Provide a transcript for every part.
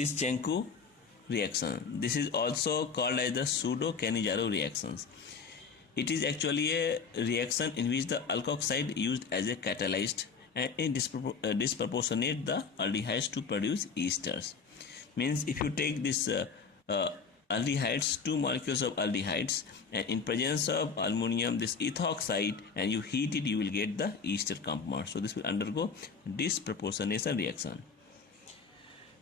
Tischenko reaction. This is also called as the pseudo-Cannizzaro reactions. It is actually a reaction in which the alkoxide used as a catalyst and it disproportionate the aldehydes to produce esters. Means if you take this aldehydes, two molecules of aldehydes, and in presence of aluminum this ethoxide, and you heat it, you will get the ester compound. So this will undergo disproportionation reaction.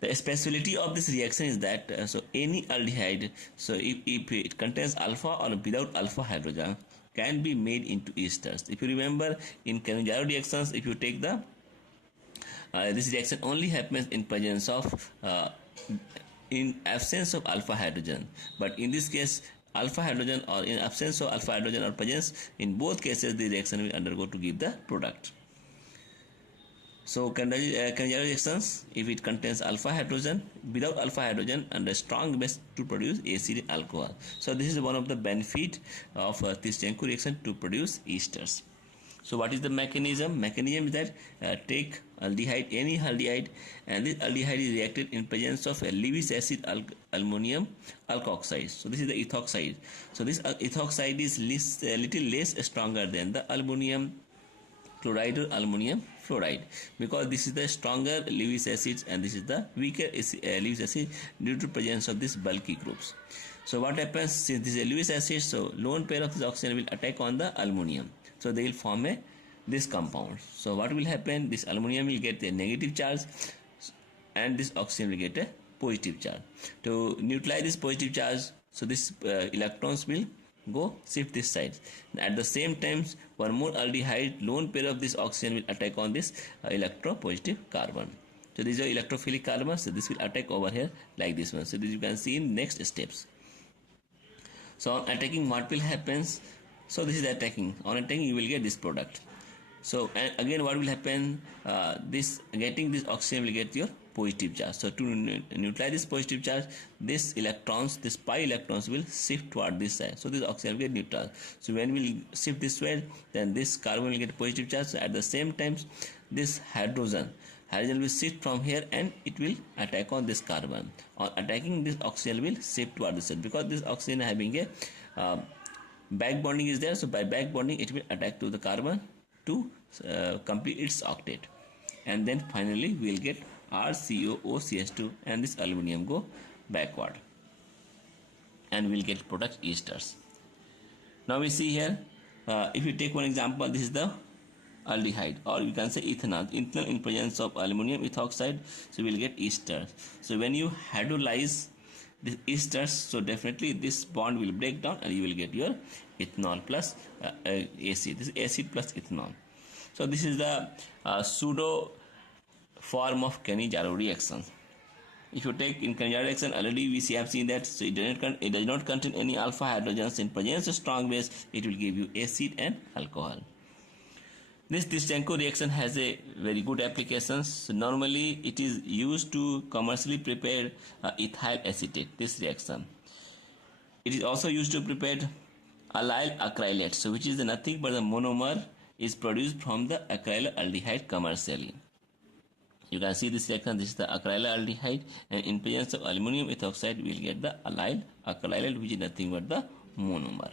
The speciality of this reaction is that so any aldehyde, so if it contains alpha or without alpha hydrogen, can be made into esters. If you remember in Cannizzaro reactions, if you take the this reaction only happens in presence of in absence of alpha hydrogen, but in this case alpha hydrogen, or in absence of alpha hydrogen or presence, in both cases the reaction will undergo to give the product. So Cannizzaro reactions, if it contains alpha hydrogen, without alpha hydrogen, and a strong base to produce acid alcohol. So this is one of the benefit of Tischenko reaction to produce esters. So what is the mechanism? Mechanism is that take aldehyde, any aldehyde, and this aldehyde is reacted in presence of a Lewis acid aluminum alkoxide. So this is the ethoxide. So this ethoxide is a little less stronger than the aluminum chloride or aluminum fluoride, because this is the stronger Lewis acid and this is the weaker Lewis acid due to presence of these bulky groups. So what happens, since this is a Lewis acid, so lone pair of this oxygen will attack on the aluminum, so they will form this compound. So what will happen, this aluminum will get a negative charge and this oxygen will get a positive charge. To neutralize this positive charge, so this electrons will go shift this side. At the same time, one more aldehyde lone pair of this oxygen will attack on this electropositive carbon. So these are electrophilic carbons, so this will attack over here like this one. So this you can see in next steps. So on attacking, what will happens, so this is attacking, on attacking you will get this product. So and again what will happen, this getting this oxygen will get your positive charge. So to neutralize this positive charge, this electrons, this pi electrons will shift toward this side, so this oxygen will get neutral. So when we will shift this way, then this carbon will get positive charge. So at the same time this hydrogen will shift from here and it will attack on this carbon. On attacking, this oxygen will shift toward this side, because this oxygen having a back bonding is there. So by back bonding it will attack to the carbon to complete its octet, and then finally we will get RCOOCH2 and this aluminum go backward and we will get product esters. Now we see here, if you take one example, this is the aldehyde, or you can say ethanol. Ethanol in presence of aluminum ethoxide, so we will get esters. So when you hydrolyze this esters, so definitely this bond will break down and you will get your ethanol plus acid. This is acid plus ethanol. So this is the pseudo form of Cannizzaro reaction. If you take in Cannizzaro reaction, already we have seen that, so it does not contain any alpha hydrogens. In presence of strong base, it will give you acid and alcohol. This Tischenko reaction has a very good applications. So normally it is used to commercially prepare ethyl acetate, this reaction. It is also used to prepare allyl acrylate, so which is nothing but the monomer is produced from the acrylaldehyde commercially. You can see this reaction, this is the acrylaldehyde, and in presence of aluminum ethoxide we will get the allyl acrylate, which is nothing but the monomer.